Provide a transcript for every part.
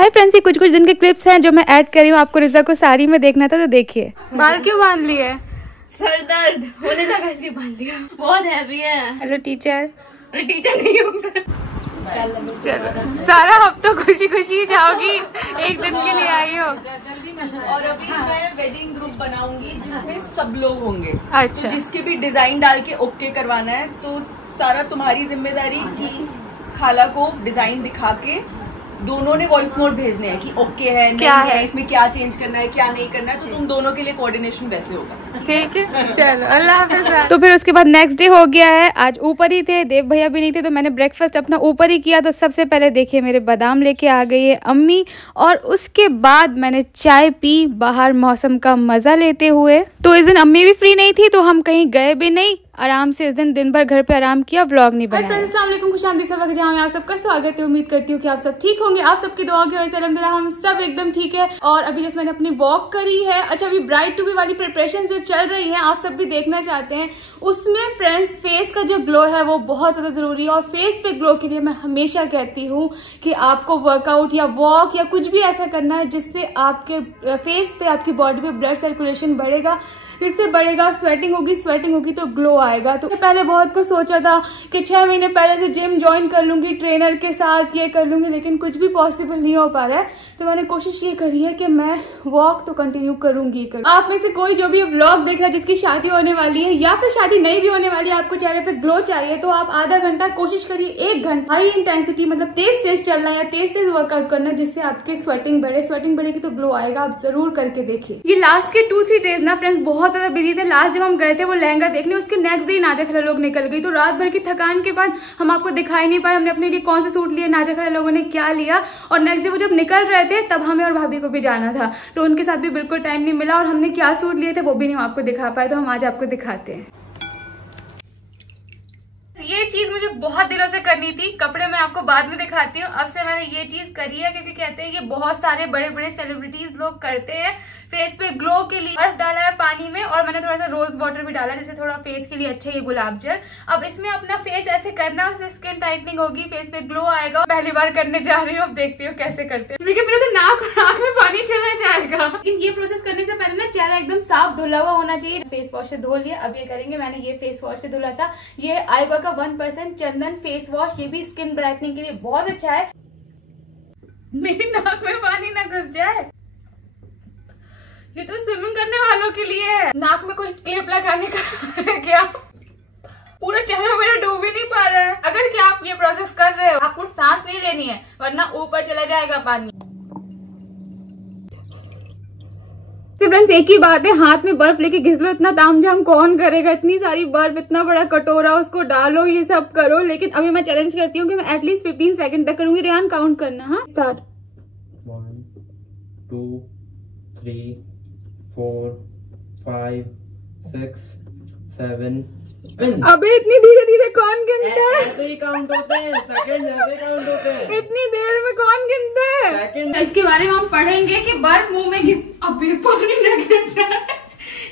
Hi friends, ये कुछ दिन के क्लिप्स हैं जो मैं ऐड कर रही हूँ। आपको रिजा को साड़ी में देखना था तो देखिए। बाल क्यों बांध लिए? सर दर्द होने लगा इसलिए बांध दिया। बहुत हैवी है। Hello teacher. अरे टीचर नहीं हूँ मैं। चलो सारा अब तो खुशी खुशी जाओगी, एक दिन के लिए आई हो। और अभी मैं वेडिंग ग्रुप बनाऊंगी जिसमें सब लोग होंगे। अच्छा। तो जिसके भी डिजाइन डाल के ओके करवाना है तो सारा तुम्हारी जिम्मेदारी कि खाला को डिजाइन दिखा के दोनों ने वॉइस नोट भेजने हैं कि ओके है, नहीं है, इसमें क्या चेंज करना है, क्या नहीं करना है। तो तुम दोनों के लिए कोऑर्डिनेशन वैसे होगा। ठीक है, चलो अल्लाह हाफिज़। तो फिर उसके बाद नेक्स्ट डे हो गया है। आज ऊपर ही थे, देव भैया भी नहीं थे, तो मैंने ब्रेकफास्ट अपना ऊपर ही किया। तो सबसे पहले देखिए मेरे बादाम लेके आ गई है अम्मी, और उसके बाद मैंने चाय पी बाहर मौसम का मजा लेते हुए। तो इस दिन अम्मी भी फ्री नहीं थी तो हम कहीं गए भी नहीं, आराम से इस दिन भर घर पे आराम किया, व्लॉग नहीं बनाया। फ्रेंड्स अस्सलाम वालेकुम, खुशामदीद सबक जहाँ में आप सबका स्वागत है। उम्मीद करती हूँ कि आप सब ठीक होंगे। आप सबकी दुआ की वजह से अल्हम्दुलिल्लाह हम सब एकदम ठीक है। और अभी जैसे मैंने अपनी वॉक करी है। अच्छा, अभी ब्राइड टू बी वाली प्रिपरेशन जो चल रही है, आप सब भी देखना चाहते हैं, उसमें फ्रेंड्स फेस का जो ग्लो है वो बहुत ज्यादा जरूरी है। और फेस पे ग्लो के लिए मैं हमेशा कहती हूँ कि आपको वर्कआउट या वॉक या कुछ भी ऐसा करना है जिससे आपके फेस पे, आपकी बॉडी पे ब्लड सर्कुलेशन बढ़ेगा, जिससे बढ़ेगा, स्वेटिंग होगी तो ग्लो आएगा। तो पहले बहुत कुछ सोचा था कि 6 महीने पहले से जिम ज्वाइन कर लूंगी, ट्रेनर के साथ ये कर लूंगी, लेकिन कुछ भी पॉसिबल नहीं हो पा रहा है। तो मैंने कोशिश ये करी है कि मैं वॉक तो कंटिन्यू करूंगी। आप में से कोई जो भी व्लॉग देख रहा है जिसकी शादी होने वाली है या फिर शादी नहीं भी होने वाली है, आपको चेहरे पे ग्लो चाहिए, तो आप आधा घंटा कोशिश करिए, 1 घंटा हाई इंटेंसिटी मतलब तेज चलना है, तेज वर्कआउट करना, जिससे आपकी स्वेटिंग बढ़ेगी तो ग्लो आएगा। आप जरूर करके देखिए। ये लास्ट के 2-3 डेज ना फ्रेंड्स बहुत ज्यादा बिजी थे। लास्ट जब हम गए थे वो लहंगा देखने, उसके नेक्स्ट डे नाजा खरा लोग निकल गई। तो रात भर की थकान के बाद हम आपको दिखाई नहीं पाए हमने अपने लिए कौन सा सूट लिया, नाजा खरा लोगों ने क्या लिया। और नेक्स्ट डे वो जब निकल रहे थे तब हमें और भाभी को भी जाना था, तो उनके साथ भी बिल्कुल टाइम नहीं मिला। और हमने क्या सूट लिए थे वो भी नहीं हम आपको दिखा पाए, तो हम आज आपको दिखाते हैं। ये चीज मुझे बहुत दिनों से करनी थी, कपड़े मैं आपको बाद में दिखाती हूँ। अब से मैंने ये चीज करी है क्योंकि कहते हैं कि बहुत सारे बड़े बड़े सेलिब्रिटीज लोग करते हैं फेस पे ग्लो के लिए। बर्फ डाला है पानी में और मैंने थोड़ा सा रोज वाटर भी डाला है, जिससे थोड़ा फेस के लिए अच्छा है गुलाब जल। अब इसमें अपना फेस ऐसे करना, उससे स्किन टाइटनिंग होगी, फेस पे ग्लो आएगा। पहली बार करने जा रही हूँ, अब देखती हूँ कैसे करते हैं। लेकिन मेरे तो नाक और आंख में पानी चला जाएगा। लेकिन ये प्रोसेस करने से पहले ना चेहरा एकदम साफ धुला हुआ होना चाहिए। फेस वॉश से धो लिया, अब ये करेंगे। मैंने ये फेस वॉश से धुला था, ये आईवा का 1% चंदन फेस वॉश, ये भी स्किन ब्राइटनिंग के लिए बहुत अच्छा है। मेरी नाक में पानी ना घुस जाए, ये तो स्विमिंग करने वालों के लिए है। नाक में कोई क्लिप लगाने का है क्या? पूरा चेहरा मेरा डूब ही नहीं पा रहा है। अगर क्या आप ये प्रोसेस कर रहे हो, आपको सांस नहीं लेनी है वरना ऊपर चला जाएगा पानी। फ्रेंड्स एक ही बात है, हाथ में बर्फ लेके घिस लो, इतना तामझाम कौन करेगा? इतनी सारी बर्फ, इतना बड़ा कटोरा, उसको डालो, ये सब करो। लेकिन अभी मैं चैलेंज करती हूँ कि मैं एटलीस्ट 15 सेकंड तक करूंगी। रेहान काउंट करना। हाँ, स्टार्ट। 1 2 3 4 5 6 7। अबे इतनी धीरे धीरे कौन गिनता है? ऐसे ही काउंट होते हैं, सेकंड ऐसे काउंट होते हैं। इतनी देर में कौन गिनता है? इसके बारे में हम पढ़ेंगे कि बर्फ मुंह में घिस, अबे पानी न गिर जाए,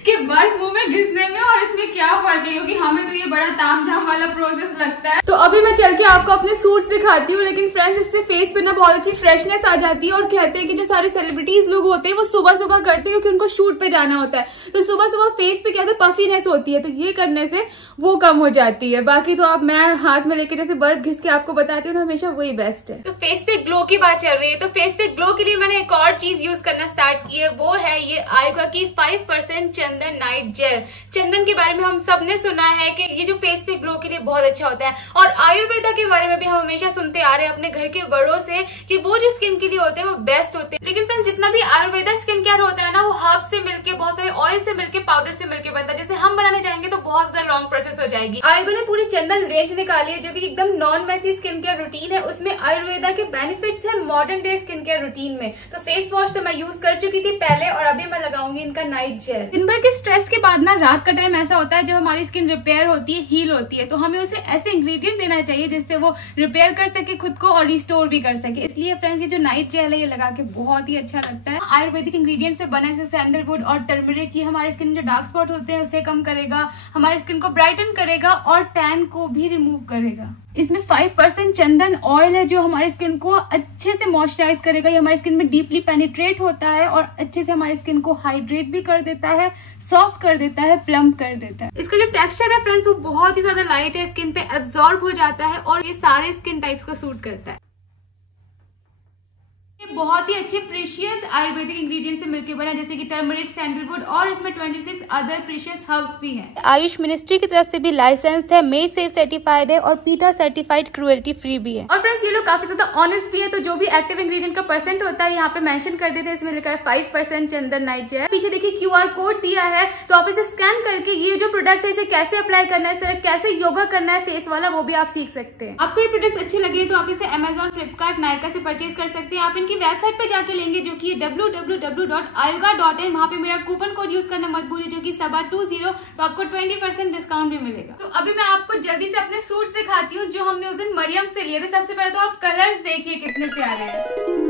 कि बर्फ मुंह में घिसने में और इसमें क्या फर्क है, क्योंकि हमें तो ये बड़ा तामझाम वाला प्रोसेस लगता है। तो अभी मैं चल के आपको अपने सूट्स दिखाती हूँ। लेकिन फ्रेंड्स इससे फेस पे ना बहुत अच्छी फ्रेशनेस आ जाती है। और कहते हैं कि जो सारे सेलिब्रिटीज लोग होते हैं वो सुबह सुबह करते हैं क्योंकि उनको शूट पे जाना होता है, तो सुबह सुबह फेस पे क्या होता है, पफीनेस होती है, तो ये करने से वो कम हो जाती है। बाकी तो आप, मैं हाथ में लेके जैसे बर्फ घिस के आपको बताती हूँ ना, हमेशा वही बेस्ट है। तो फेस पे ग्लो की बात चल रही है, तो फेस पे ग्लो के लिए मैंने एक और चीज यूज करना स्टार्ट की है, वो है ये आईवा की 5% चंदन नाइट जेल। चंदन के बारे में हम सब ने सुना है कि ये जो फेस पे ग्लो के लिए बहुत अच्छा होता है। और आयुर्वेदा के बारे में भी हम हमेशा सुनते आ रहे हैं अपने घर के बड़ों से कि वो जो स्किन के लिए होते हैं वो बेस्ट होते हैं। लेकिन फ्रेंड्स जितना भी आयुर्वेदा स्किन केयर होता है ना, वो हर्ब से मिलके, बहुत सारे ऑयल से मिलके, पाउडर से मिलके बनता है। जैसे हम बनाने जाएंगे तो बहुत ज्यादा लॉन्ग प्रोसेस हो जाएगी। आयुर्वेदा ने पूरी चंदन रेंज निकाली है जो कि एकदम non messy skin care routine है। उसमें आयुर्वेदा के बेनिफिट्स है modern day skin care routine में। तो फेस वॉश तो मैं यूज कर चुकी थी पहले, और अभी मैं लगाऊंगी इनका नाइट जेल। दिन भर के स्ट्रेस के बाद ना रात का टाइम ऐसा होता है जब हमारी स्किन रिपेयर होती है, हील होती है, तो हमें उसे ऐसे इंग्रेडिएंट देना चाहिए जिससे वो रिपेयर कर सके खुद को और रिस्टोर भी कर सके। इसलिए फ्रेंड्स ये जो नाइट जेल है ये लगा के बहुत बहुत ही अच्छा लगता है। आयुर्वेदिक इंग्रेडिएंट से बना है, जैसे सैंडलवुड और टर्मरिक। ये हमारे स्किन में जो डार्क स्पॉट होते हैं उसे कम करेगा, हमारे स्किन को ब्राइटन करेगा और टैन को भी रिमूव करेगा। इसमें 5% चंदन ऑयल है जो हमारे स्किन को अच्छे से मॉइस्चराइज करेगा। ये हमारे स्किन में डीपली पेनिट्रेट होता है और अच्छे से हमारे स्किन को हाइड्रेट भी कर देता है, सॉफ्ट कर देता है, प्लम्प कर देता है। इसका जो टेक्सचर है फ्रेंड्स वो बहुत ही ज्यादा लाइट है, स्किन पे एब्जॉर्ब हो जाता है और ये सारे स्किन टाइप्स को सूट करता है। ये बहुत ही अच्छे प्रीशियस आयुर्वेदिक इंग्रेडिएंट से मिलकर बना, जैसे कि टर्मरिक, सैंडलवुड और इसमें 26 अदर प्रीशियस हर्ब्स भी हैं। आयुष मिनिस्ट्री की तरफ से भी लाइसेंस्ड है, मेड सेफ सर्टिफाइड है और पीटा सर्टिफाइड क्रुएल्टी फ्री भी है। और फ्रेंड्स ये लोग काफी ज्यादा ऑनेस्ट भी है, तो जो भी एक्टिव इंग्रेडिएंट का परसेंट होता है यहाँ पे मेंशन कर देते हैं। इसमें लिखा है 5% चंदन नाइट जेल। पीछे देखिए QR कोड दिया है, तो आप इसे स्कैन करके ये जो प्रोडक्ट है इसे कैसे अप्लाई करना है, इस तरह कैसे योगा करना है फेस वाला, वो भी आप सीख सकते हैं। आपको ये प्रोडक्ट्स अच्छे लगे तो आप इसे Amazon, फ्लिपकार्ट, नायका से परचेज कर सकते हैं। आप इनकी वेबसाइट पे जाके लेंगे जो कि www.ayuga.in। वहाँ पे मेरा कूपन कोड यूज करना मत भूलिए जो कि SABA20, तो आपको 20% डिस्काउंट भी मिलेगा। तो अभी मैं आपको जल्दी से अपने सूट्स दिखाती हूँ जो हमने उस दिन मरियम से लिए थे। सबसे पहले तो आप कलर्स देखिए कितने प्यारे हैं।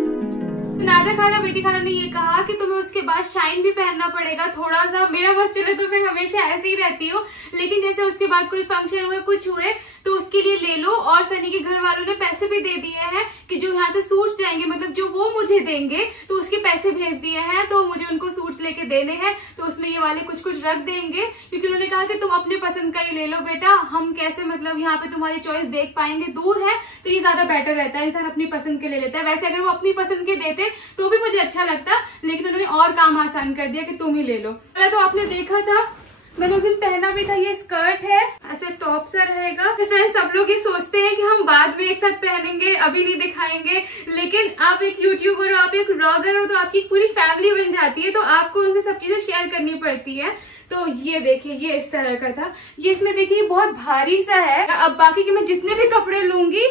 नाजा खाना बेटी खाना ने ये कहा कि तुम्हें उसके बाद शाइन भी पहनना पड़ेगा थोड़ा सा। मेरा बस चले तो मैं हमेशा ऐसे ही रहती हूँ, लेकिन जैसे उसके बाद कोई फंक्शन हुए, कुछ हुए तो उसके लिए ले लो। और सनी के घर वालों ने पैसे भी दे दिए हैं कि जो यहाँ से सूट्स जाएंगे, मतलब जो वो मुझे देंगे तो उसके पैसे भेज दिए हैं, तो मुझे उनको सूट्स लेके देने हैं। तो उसमें ये वाले कुछ कुछ रख देंगे, क्योंकि उन्होंने कहा कि तुम अपने पसंद का ही ले लो बेटा, हम कैसे मतलब यहाँ पे तुम्हारी चॉइस देख पाएंगे, दूर है तो ये ज्यादा बेटर रहता है, इंसान अपनी पसंद के ले लेता है। वैसे अगर वो अपनी पसंद के देते तो भी मुझे अच्छा लगता, लेकिन उन्होंने और काम आसान कर दिया कि तुम ही ले लो। पहले तो आपने देखा था, मैंने उस दिन पहना भी था, ये स्कर्ट है, ऐसे टॉप सा रहेगा। तो फ्रेंड्स सब लोग ये सोचते हैं कि हम बाद में एक साथ पहनेंगे, अभी नहीं दिखाएंगे, लेकिन आप एक यूट्यूबर हो, आप एक ब्लॉगर हो, तो आपकी पूरी फैमिली बन जाती है, तो आपको उनसे सब चीजें शेयर करनी पड़ती है। तो ये देखिए, ये इस तरह का था। ये इसमें देखिए बहुत भारी सा है। अब बाकी के मैं जितने भी कपड़े लूंगी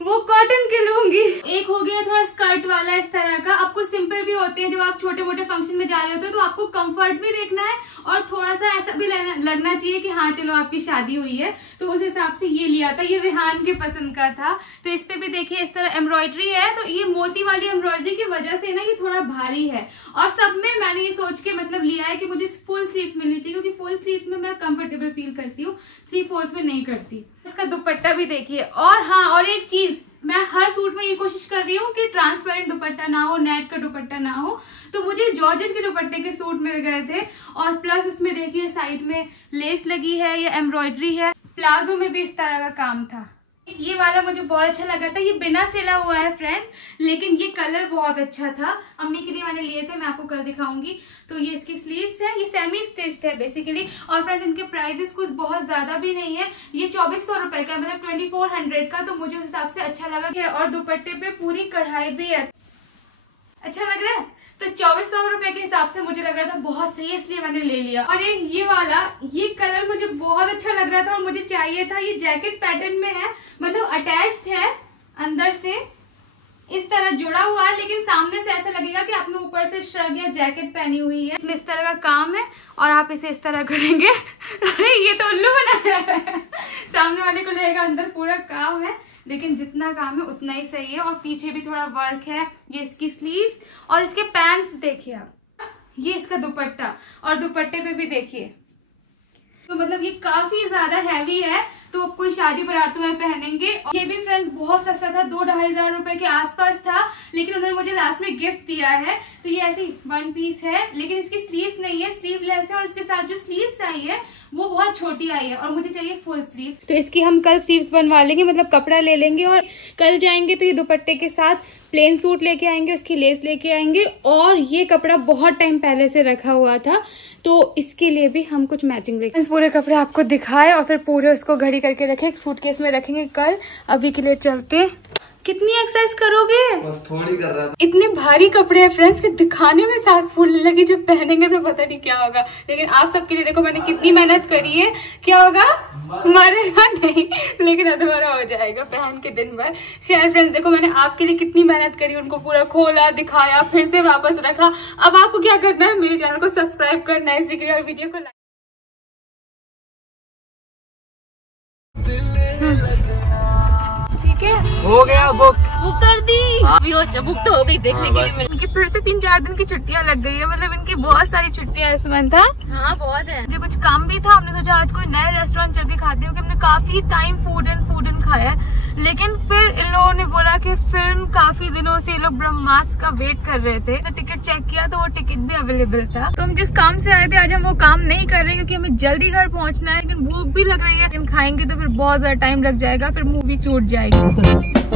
वो कॉटन के लूंगी। एक हो गया थोड़ा स्कर्ट वाला इस तरह का। आपको सिंपल भी होते हैं, जब आप छोटे मोटे फंक्शन में जा रहे होते हैं तो आपको कंफर्ट भी देखना है और थोड़ा सा ऐसा भी लगना चाहिए कि हाँ चलो आपकी शादी हुई है, तो उस हिसाब से ये लिया था। ये रेहान के पसंद का था। तो इस पे भी देखिए इस तरह एम्ब्रॉयडरी है, तो ये मोती वाली एम्ब्रॉयडरी की वजह से ना ये थोड़ा भारी है। और सब में मैंने ये सोच के मतलब लिया है कि मुझे फुल स्लीव्स मिलनी चाहिए, क्योंकि फुल स्लीव्स में मैं कंफर्टेबल फील करती हूँ, 3/4 में नहीं करती। इसका दुपट्टा भी देखिए। और हाँ, और एक चीज, मैं हर सूट में ये कोशिश कर रही हूँ कि ट्रांसपेरेंट दुपट्टा ना हो, नेट का दुपट्टा ना हो। तो मुझे जॉर्जेट के दुपट्टे के सूट मिल गए थे, और प्लस उसमें देखिए साइड में लेस लगी है या एम्ब्रॉयडरी है। प्लाजो में भी इस तरह का काम था। ये वाला मुझे बहुत अच्छा लगा था। ये बिना सिला हुआ है फ्रेंड्स, लेकिन ये कलर बहुत अच्छा था। अम्मी के लिए मैंने लिए थे, मैं आपको कल दिखाऊंगी। तो ये इसकी स्लीव्स है, ये सेमी स्टिच्ड है बेसिकली। और फ्रेंड्स इनके प्राइजेस कुछ बहुत ज्यादा भी नहीं है। ये 2400 रुपए का, मतलब 2400 का, तो मुझे उस हिसाब से अच्छा लगा। और दुपट्टे पे पूरी कढ़ाई भी है। अच्छा लग रहा है, तो 2400 रुपए के हिसाब से मुझे लग रहा था बहुत सही है, इसलिए मैंने ले लिया। और ये वाला, ये कलर मुझे बहुत अच्छा लग रहा था और मुझे चाहिए था। ये जैकेट पैटर्न में है, मतलब अटैच्ड है, अंदर से इस तरह जुड़ा हुआ है, लेकिन सामने से ऐसा लगेगा कि आपने ऊपर से श्रग या जैकेट पहनी हुई है। इसमें इस तरह का काम है और आप इसे इस तरह करेंगे। अरे ये तो उल्लू बनाया है। सामने वाले को लगेगा अंदर पूरा काम है, लेकिन जितना काम है उतना ही सही है। और पीछे भी थोड़ा वर्क है। ये इसकी स्लीव्स और इसके पैंट्स देखिए आप, ये इसका दुपट्टा, और दुपट्टे पे भी देखिए। तो मतलब ये काफी ज्यादा हैवी है, तो कोई शादी बारातों में पहनेंगे। ये भी फ्रेंड्स बहुत सस्ता था, 2-2,500 रुपए के आसपास था, लेकिन उन्होंने मुझे लास्ट में गिफ्ट दिया है। तो ये ऐसे वन पीस है, लेकिन इसकी स्लीव्स नहीं है, स्लीवलेस है। और इसके साथ जो स्लीव्स आई है वो बहुत छोटी आई है, और मुझे चाहिए फुल स्लीव। तो इसकी हम कल स्लीव्स बनवा लेंगे, मतलब कपड़ा ले लेंगे, और कल जाएंगे तो ये दुपट्टे के साथ प्लेन सूट लेके आएंगे, उसकी लेस लेके आएंगे। और ये कपड़ा बहुत टाइम पहले से रखा हुआ था, तो इसके लिए भी हम कुछ मैचिंग लेंगे। इस पूरे कपड़े आपको दिखाए और फिर पूरे उसको घड़ी करके रखे, एक सूटकेस में रखेंगे कल। अभी के लिए चलते। कितनी एक्सरसाइज करोगे? बस थोड़ी कर रहा था। इतने भारी कपड़े हैं फ्रेंड्स कि दिखाने में सांस फूलने लगी, जब पहनेंगे तो पता नहीं क्या होगा। लेकिन आप सबके लिए देखो मैंने कितनी मेहनत करी है। क्या होगा? मरेगा नहीं, लेकिन अधूरा हो जाएगा पहन के दिन भर। खैर फ्रेंड्स देखो मैंने आपके लिए कितनी मेहनत करी, उनको पूरा खोला, दिखाया, फिर से वापस रखा। अब आपको क्या करना है, मेरे चैनल को सब्सक्राइब करना है इसी के लिए, और वीडियो को लाइक। ठीक के हो गया बुक कर दी। बुक तो हो गई, देखने के लिए मिल। इनकी फिर से 3-4 दिन की छुट्टियां लग गई है, मतलब इनकी बहुत सारी छुट्टियां इस मंथ था। हाँ बहुत है। जो कुछ काम भी था, हमने सोचा आज कोई नए रेस्टोरेंट चल के खाते हो, कि हमने काफी टाइम फूड एंड खाया है। लेकिन फिर इन लोगों ने बोला कि फिल्म काफी दिनों से लोग ब्रह्मास्त्र का वेट कर रहे थे, तो टिकट चेक किया तो वो टिकट भी अवेलेबल था। तो हम जिस काम से आए थे आज हम वो काम नहीं कर रहे क्योंकि हमें जल्दी घर पहुंचना है, लेकिन भूख भी लग रही है। हम खाएंगे तो फिर बहुत ज्यादा टाइम लग जाएगा, फिर मूवी छूट जाएगी।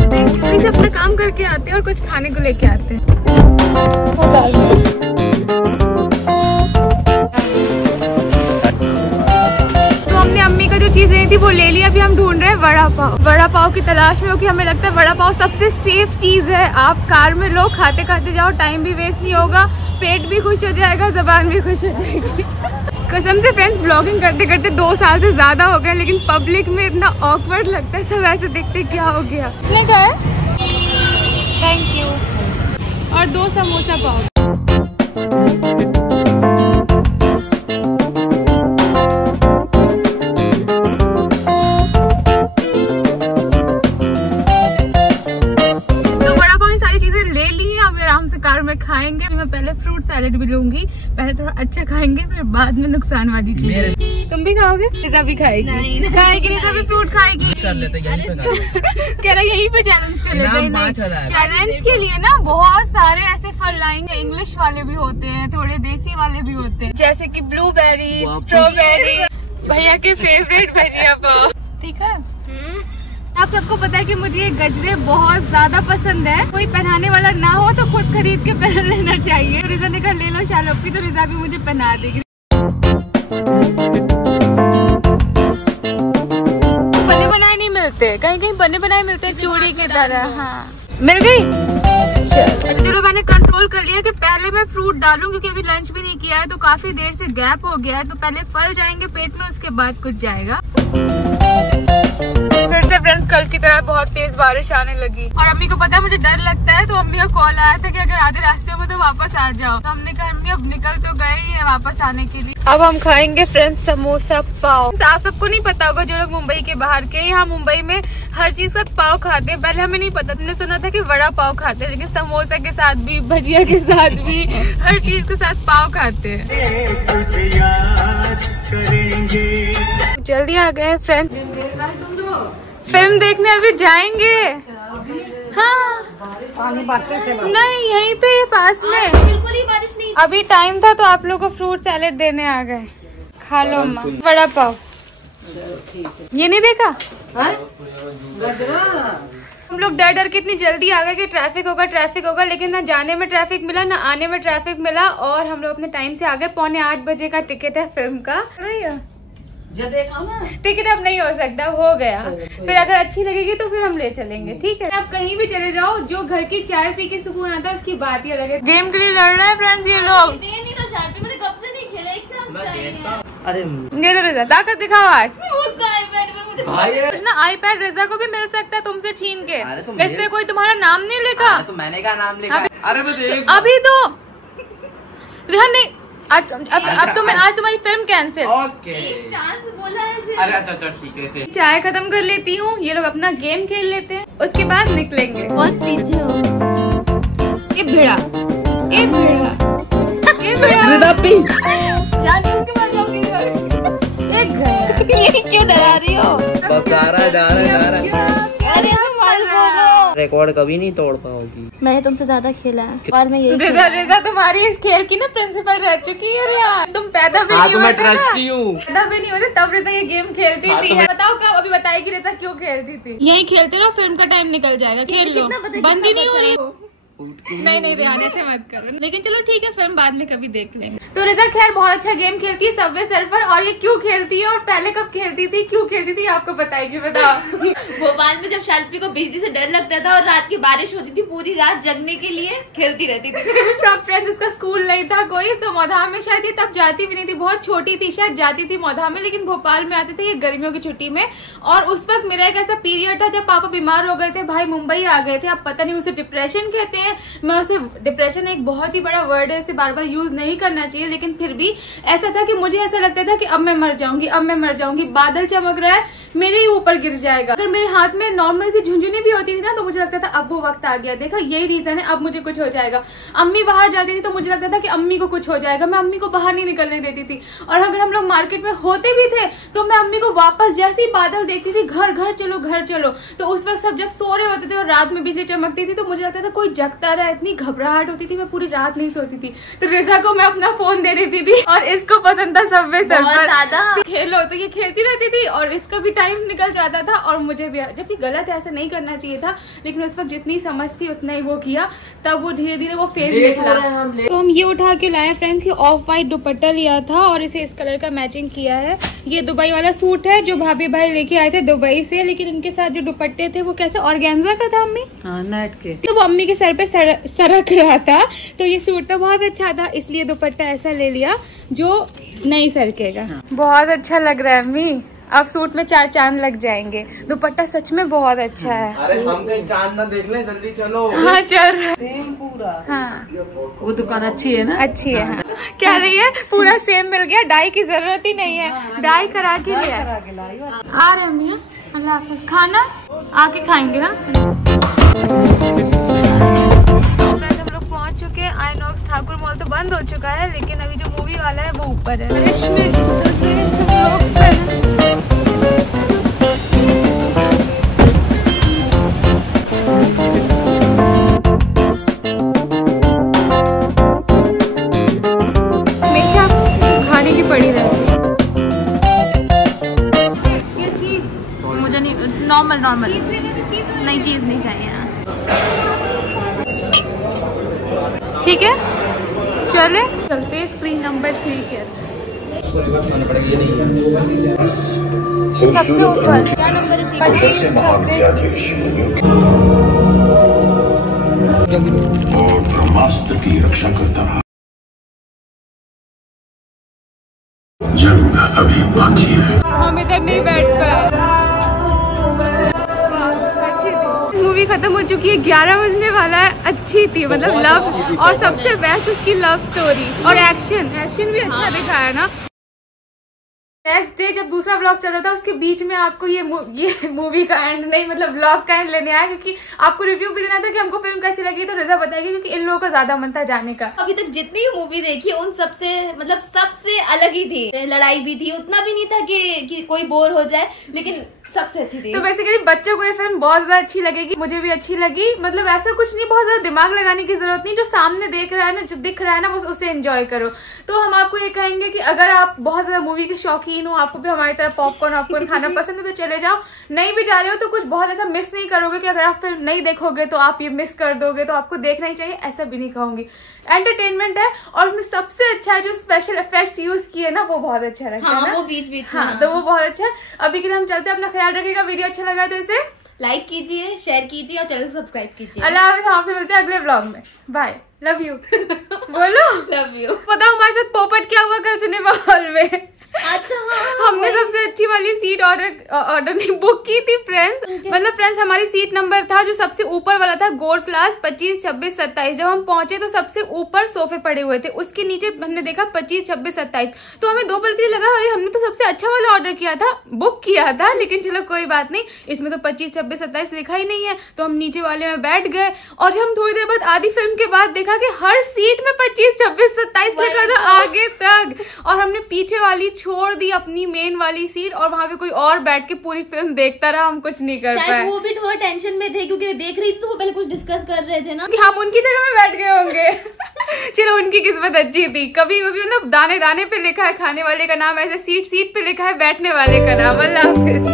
जल्दी से अपना काम करके आते हैं और कुछ खाने को लेके आते हैं। हमने अम्मी का जो चीज लेनी थी वो ले लिया। अभी हम ढूंढ रहे हैं वड़ा पाव की तलाश में, क्योंकि हमें लगता है वड़ा पाव सबसे सेफ चीज है। आप कार में लो, खाते खाते जाओ, टाइम भी वेस्ट नहीं होगा, पेट भी खुश हो जाएगा, जबान भी खुश हो जाएगी। कसम से फ्रेंड्स, ब्लॉगिंग करते करते 2 साल से ज्यादा हो गए, लेकिन पब्लिक में इतना ऑकवर्ड लगता है, सब ऐसे देखते क्या हो गया। Thank you. और 2 समोसा पाव। कार में खाएंगे। मैं पहले फ्रूट सैलेड भी लूंगी, पहले थोड़ा अच्छा खाएंगे, फिर बाद में नुकसान वाली चीज। तुम भी खाओगे? रिजा भी खाएगी। नहीं खाएगी, रिजा भी फ्रूट खाएगी। कर लेते यहीं पे कह रहा यहीं पे चैलेंज कर लेते हैं। चैलेंज के लिए ना बहुत सारे ऐसे फल लाएंगे, इंग्लिश वाले भी होते हैं, थोड़े देसी वाले भी होते हैं, जैसे कि ब्लूबेरी, स्ट्रॉबेरी, भैया के फेवरेट भजिया पाव। ठीक है, आप सबको पता है कि मुझे ये गजरे बहुत ज्यादा पसंद है। कोई पहनाने वाला ना हो तो खुद खरीद के पहन लेना चाहिए। रिजा ने कहा ले लो शालोपी, तो रिजा भी मुझे पहना देगी। बने बनाए नहीं मिलते, कहीं कहीं बने बनाए मिलते हैं चूड़ी की तरह। हाँ मिल गई। चलो मैंने कंट्रोल कर लिया कि पहले मैं फ्रूट डालूं, क्योंकि अभी लंच भी नहीं किया है तो काफी देर से गैप हो गया है। तो पहले फल जाएंगे पेट में, उसके बाद कुछ जाएगा। फिर से फ्रेंड्स कल की तरह बहुत तेज बारिश आने लगी, और अम्मी को पता है मुझे डर लगता है, तो अम्मी का कॉल आया था कि अगर आधे रास्ते में तो वापस आ जाओ। तो हमने कहा अम्मी अब निकल तो गए ही है वापस आने के लिए। अब हम खाएंगे फ्रेंड्स समोसा पाव। आप सबको नहीं पता होगा जो लोग मुंबई के बाहर के, यहाँ मुंबई में हर चीज का पाव खाते हैं। पहले हमें नहीं पता, हमने सुना था कि वड़ा पाव खाते हैं, लेकिन समोसा के साथ भी, भजिया के साथ भी, हर चीज के साथ पाव खाते हैं। जल्दी आ गए फ्रेंड्स, फिल्म देखने अभी जाएंगे। हाँ नहीं, यहीं पे पास में, बिल्कुल ही बारिश नहीं। अभी टाइम था तो आप लोग को फ्रूट सैलेड देने आ गए। खा लो अम्मा वड़ा पाव। ये नहीं देखा? हम लोग डर डर के इतनी जल्दी आ गए कि ट्रैफिक होगा, लेकिन ना जाने में ट्रैफिक मिला ना आने में ट्रैफिक मिला, और हम लोग अपने टाइम से आ गए। 7:45 बजे का टिकट है फिल्म का। टिकट अब नहीं हो सकता, हो गया। फिर अगर अच्छी लगेगी तो फिर हम ले चलेंगे, ठीक है। आप कहीं भी चले जाओ, जो घर की चाय पी के सुकून आता है उसकी बात ही अलग है। गेम के लिए लड़ रहे हैं फ्रेंड्स ये लोग। मैंने कब से नहीं खेला, एक चांस चाहिए। अरे ये लो रिजा, ताकत दिखाओ आज। उसका आईपैड रिजा को भी मिल सकता है तुमसे छीन के। इस पे कोई तुम्हारा नाम नहीं लिखा। तो मैंने क्या नाम लिखा? अरे अभी तो रिहा नहीं, अब तुम्हारी फिल्म कैंसिल। ओके चांस बोला है। अरे अच्छा ठीक है। चाय खत्म कर लेती हूँ, ये लोग अपना गेम खेल लेते हैं, उसके बाद निकलेंगे। बहुत पीछे हो। ये भिड़ा ये क्यों डरा रही हो? जा रहा। अरे बोलो। रिकॉर्ड कभी नहीं तोड़ पाओगी। मैंने तुमसे ज्यादा खेला है और मैं यही रिजा तुम्हारी इस खेल की ना प्रिंसिपल रह चुकी है यार। तुम पैदा भी नहीं होते, पैदा भी नहीं होते तब रिजा ये गेम खेलती थी। बताओ कब? अभी बताएगी रिजा क्यों खेलती थी। यही खेलते रहो, फिल्म का टाइम निकल जाएगा। खेल लो, बंद ही नहीं हो रही। नहीं रिहान ऐसे मत करो। लेकिन चलो ठीक है, फिल्म बाद में कभी देख लेंगे। तो रिजा खैर बहुत अच्छा गेम खेलती है सबवे सर्फर। और ये क्यों खेलती है और पहले कब खेलती थी, क्यों खेलती थी, आपको बताएगी। बताओ। भोपाल में जब शाल्पी को बिजली से डर लगता था और रात की बारिश होती थी, पूरी रात जगने के लिए खेलती रहती थी। तब फ्रेंड्स इसका स्कूल नहीं था कोई, इसका मौधाम में शायद, तब जाती भी नहीं थी, बहुत छोटी थी, शायद जाती थी मौधाम में, लेकिन भोपाल में आते थे ये गर्मियों की छुट्टी में। और उस वक्त मेरा एक ऐसा पीरियड था जब पापा बीमार हो गए थे, भाई मुंबई आ गए थे। अब पता नहीं उसे डिप्रेशन कहते हैं, मैं उसे डिप्रेशन एक बहुत ही बड़ा वर्ड है, इसे बार बार यूज नहीं करना चाहिए, लेकिन फिर भी ऐसा था कि मुझे ऐसा लगता था कि अब मैं मर जाऊंगी, अब मैं मर जाऊंगी, बादल चमक रहा है, मेरे ही ऊपर गिर जाएगा। अगर मेरे हाथ में नॉर्मल सी झुंझुनी भी होती थी ना तो मुझे लगता था अब वो वक्त आ गया, देखा यही रीजन है, अब मुझे कुछ हो जाएगा। अम्मी बाहर जाती थी तो मुझे लगता था कि अम्मी को कुछ हो जाएगा, मैं अम्मी को बाहर नहीं निकलने देती थी। और अगर हम लोग मार्केट में होते भी थे तो मैं अम्मी को वापस जैसे ही बादल देखती थी, घर घर चलो घर चलो। तो उस वक्त सब जब सो रहे होते थे और रात में बिजली चमकती थी तो मुझे लगता था कोई जगता रहा, इतनी घबराहट होती थी, मैं पूरी रात नहीं सोती थी। तो रिजा को मैं अपना फोन दे देती थी और इसको पसंद था सबवे सर्फर, खेलो तो ये खेलती रहती थी और इसका भी टाइम निकल जाता था और मुझे भी, जबकि गलत है, ऐसा नहीं करना चाहिए था, लेकिन उस वक्त जितनी समझ थी उतना ही वो किया। तब वो धीरे धीरे वो फेस निकला। तो हम ये उठा के लाए फ्रेंड्स की ऑफ वाइट दुपट्टा लिया था और इसे इस कलर का मैचिंग किया है। ये दुबई वाला सूट है जो भाभी भाई लेके आए थे दुबई से, लेकिन इनके साथ जो दुपट्टे थे वो कैसे ऑर्गेन्जा का था अम्मी, हाँ नेट के, तो वो अम्मी के सर पे सरक रहा था। तो ये सूट तो बहुत अच्छा था इसलिए दुपट्टा ऐसा ले लिया जो नहीं सरकेगा। बहुत अच्छा लग रहा है अम्मी, अब सूट में 4 चांद लग जाएंगे। दुपट्टा सच में बहुत अच्छा है। अरे हम कहीं चांद ना देख लें, जल्दी चलो। हाँ चल रहा है सेम पूरा। हाँ वो दुकान अच्छी है ना, अच्छी है। हाँ। क्या रही है, पूरा सेम मिल गया, डाई की जरूरत ही नहीं है, डाई करा के लिया। आ रहे अम्मी, अल्लाह हाफिज, खाना आके खाएंगे। हाँ हम लोग पहुंच चुके हैं आइनॉक्स ठाकुर मॉल, तो बंद हो चुका है लेकिन अभी जो मूवी वाला है वो ऊपर है। हमेशा खाने की पड़ी रहे। ये चीज मुझे नहीं, नॉर्मल नहीं, चीज नहीं चाहिए। ठीक है चले चलते स्क्रीन नंबर 3 के सबसे ऊपर। क्या नंबर है? 25, 26। और ब्रह्मास्त्र की रक्षा करता रहा। जंग अभी बाकी है। हम इधर नहीं बैठ पाए। मूवी खत्म हो चुकी है, 11 बजने वाला है। अच्छी थी, मतलब लव, और सबसे बेस्ट उसकी लव स्टोरी और एक्शन भी अच्छा दिखाया ना। नेक्स्ट डे जब दूसरा व्लॉग चल रहा था उसके बीच में आपको ये मूवी का एंड नहीं, मतलब व्लॉग का एंड लेने आया, क्योंकि आपको रिव्यू भी देना था कि हमको फिल्म कैसी लगी। तो रिजा बताएगी क्योंकि इन लोगों का ज्यादा मन था जाने का। अभी तक जितनी भी मूवी देखी उन सबसे मतलब सबसे अलग ही थी। लड़ाई भी थी, उतना भी नहीं था कि कोई बोर हो जाए, लेकिन सबसे अच्छी थी। तो बेसिकली बच्चों को ये फिल्म बहुत ज्यादा अच्छी लगेगी, मुझे भी अच्छी लगी। मतलब ऐसा कुछ नहीं, बहुत ज्यादा दिमाग लगाने की जरूरत नहीं, जो सामने देख रहा है ना, जो दिख रहा है ना, बस उसे एंजॉय करो। तो हम आपको ये कहेंगे कि अगर आप बहुत ज्यादा मूवी के शौकीन हो, आपको भी हमारी तरह पॉपकॉर्न खाना पसंद है तो चले जाओ। नहीं भी जा रहे हो तो कुछ बहुत ऐसा मिस नहीं करोगे कि अगर आप फिल्म नहीं देखोगे तो आप ये मिस कर दोगे। तो आपको देखना ही चाहिए, ऐसा भी नहीं कहूंगी। एंटरटेनमेंट है और उसमें सबसे अच्छा है जो स्पेशल इफेक्ट्स यूज किए ना, वो बहुत अच्छा लगता है ना, वो बीच हाँ, तो वो बहुत अच्छा है। अभी के लिए हम चलते हैं, अपना ख्याल रखिएगा। वीडियो अच्छा लगा तो इसे लाइक कीजिए, शेयर कीजिए और चैनल सब्सक्राइब कीजिए। अल्लाह हाफिज़, आपसे मिलते हैं अगले व्लॉग में। Bye, love you. बोलो लव यू। पता हमारे साथ पोपट क्या हुआ कल सिनेमा हॉल में? अच्छा हमने सबसे अच्छी वाली सीट ऑर्डर नहीं बुक की थी फ्रेंड्स। मतलब फ्रेंड्स हमारी सीट नंबर था जो सबसे ऊपर वाला था, गोल्ड क्लास 25, 26, 27। जब हम पहुंचे तो सबसे ऊपर सोफे पड़े हुए थे, उसके नीचे हमने देखा 25, 26, 27। तो हमें 2 पल के लिए लगा अरे हमने तो सबसे अच्छा वाला ऑर्डर किया था, बुक किया था, लेकिन चलो कोई बात नहीं, इसमें तो 25, 26, 27 लिखा ही नहीं है। तो हम नीचे वाले में बैठ गए और जब हम थोड़ी देर बाद आधी फिल्म के बाद देखा कि हर सीट में 25, 26, 27 लिखा था आगे तक, और हमने पीछे वाली छोड़ दी अपनी मेन वाली सीट और वहां पे कोई और बैठ के पूरी फिल्म देखता रहा, हम कुछ नहीं कर पाए। शायद वो भी थोड़ा टेंशन में थे क्योंकि देख रही थी तो वो पहले कुछ डिस्कस कर रहे थे ना, कि हम उनकी जगह में बैठ गए होंगे। चलो उनकी किस्मत अच्छी थी। कभी कभी मतलब दाने दाने पे लिखा है खाने वाले का नाम, ऐसे सीट सीट पे लिखा है बैठने वाले का नाम। अल्लाह हाफिज़।